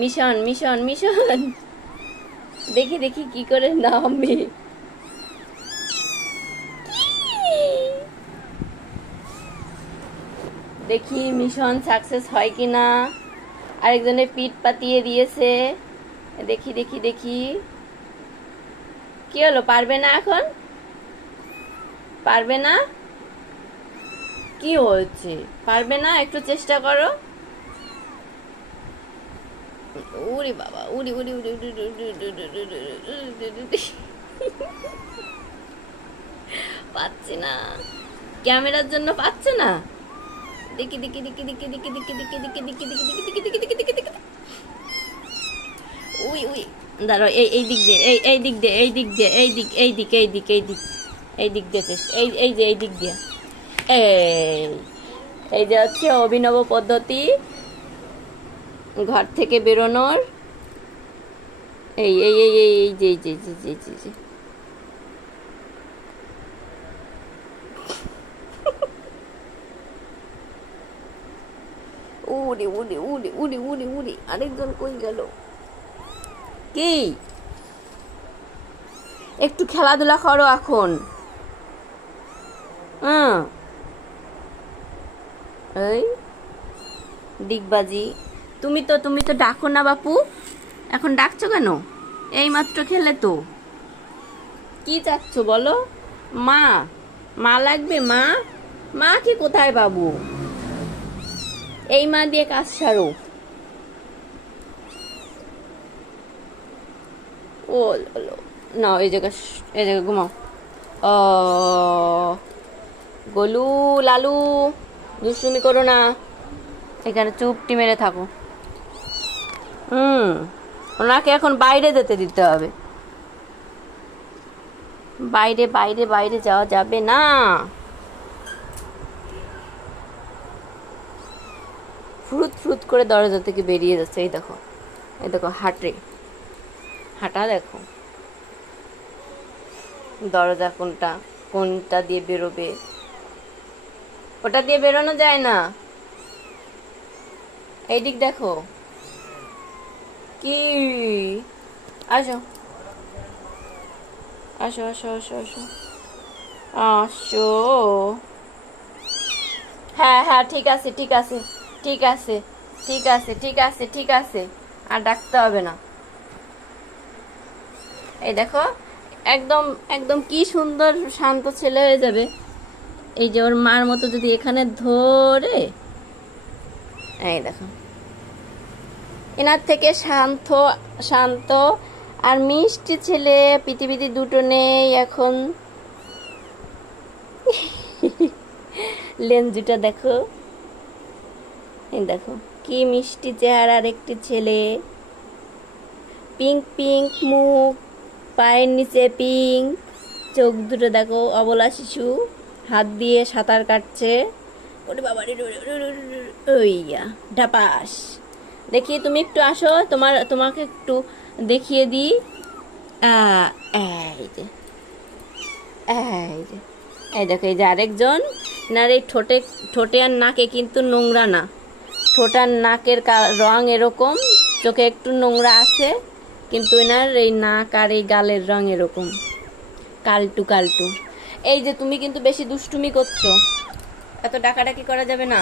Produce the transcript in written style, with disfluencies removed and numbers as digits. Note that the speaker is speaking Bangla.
মিশন মিশন মিশন, দেখি দেখি কি করে নামবে। দেখি মিশন সাকসেস হয় কিনা। আরেকজনের পিঠ পাতিয়ে দিয়েছে, দেখি দেখি দেখি কি হলো। পারবে না এখন, পারবে না। কি হচ্ছে, পারবে না, একটু চেষ্টা করো। উড়ি বাবা, উড়ি উড়ি উড়ি উড়ি পাচ্ছি না, ক্যামেরার জন্য পাচ্ছে না। দেখি দেখি দেখি দেখি দেখি দেখি দেখি দেখি দেখি দেখি দেখি দেখি দেখি দেখি দেখি দেখি। উই উই, দাঁড়াও, এই দিক দিয়ে, এই দিক দিয়ে, এই দিক দিয়ে, এই দিক, এই দিক, এই দিক, এই দিক, এই দিক দিয়ে, এই যে এই দিক দিয়ে। এই যে হচ্ছে অভিনব পদ্ধতি ঘর থেকে বেরোনোর। এই এই এই এই যে যে যে যে যে উড়ি উড়ি উড়ি উড়ি উড়ি উড়ি। আরেকজন কই গেল? কি, একটু খেলাধুলা করো এখন। এই ডিগবাজি, তুমি তো ডাকো না বাপু, এখন ডাকছো কেন? এই মাত্র খেলে তো। কি চাচ্ছ বলো? মা, মা লাগবে? মা, মা কি কোথায় পাবো? এই মা দিয়ে কাজ সারো। ও না, এই জায়গায় ঘুমাও। গোলু লালু, দুষ্টুমি করো না, এখানে চুপটি মেরে থাকো। ওনাকে এখন বাইরে যেতে দিতে হবে। বাইরে বাইরে বাইরে যাওয়া যাবে না। ফ্রুত ফ্রুত করে দরজা থেকে বেরিয়ে যাচ্ছে। এই দেখো, এই দেখো, হাঁটা দেখো। দরজা কোনটা দিয়ে বেরোবে? ওটা দিয়ে বেরোনো যায় না। এই দিক দেখো। কি, আসো আসো আসো আসো আসো আসো। হ্যাঁ হ্যাঁ, ঠিক আছে ঠিক আছে ঠিক আছে ঠিক আছে ঠিক আছে ঠিক আছে, আর ডাকতে হবে না। এই দেখো, একদম একদম কি সুন্দর শান্ত ছেলে হয়ে যাবে। এই যে ওর মার মতো যদি এখানে ধরে, এই দেখো, এনার থেকে শান্ত শান্ত আর মিষ্টি ছেলে পৃথিবীতে দুটো নেই এখন। লেঞ্জুটা দেখো, এই দেখো কি মিষ্টি চেহারার একটি ছেলে। পিঙ্ক পিঙ্ক মুখ, পায়ের নিচে পিঙ্ক, চোখ দুটো দেখো, অবলা শিশু, হাত দিয়ে সাঁতার কাটছে। ওরে বাবা রে, ওইয়া ঢাপাস। দেখি তুমি একটু আসো, তোমাকে একটু দেখিয়ে দিই। এই যে এই যে এই দেখো, এই যে আরেকজন। এনার এই ঠোঁটে আর নাকে কিন্তু নোংরা না, ঠোঁট আর নাকের রং এরকম, চোখে একটু নোংরা আছে, কিন্তু এনার এই নাক আর এই গালের রং এরকম কালটু কালটু। এই যে তুমি কিন্তু বেশি দুষ্টুমি করছো, এত ডাকাডাকি করা যাবে না।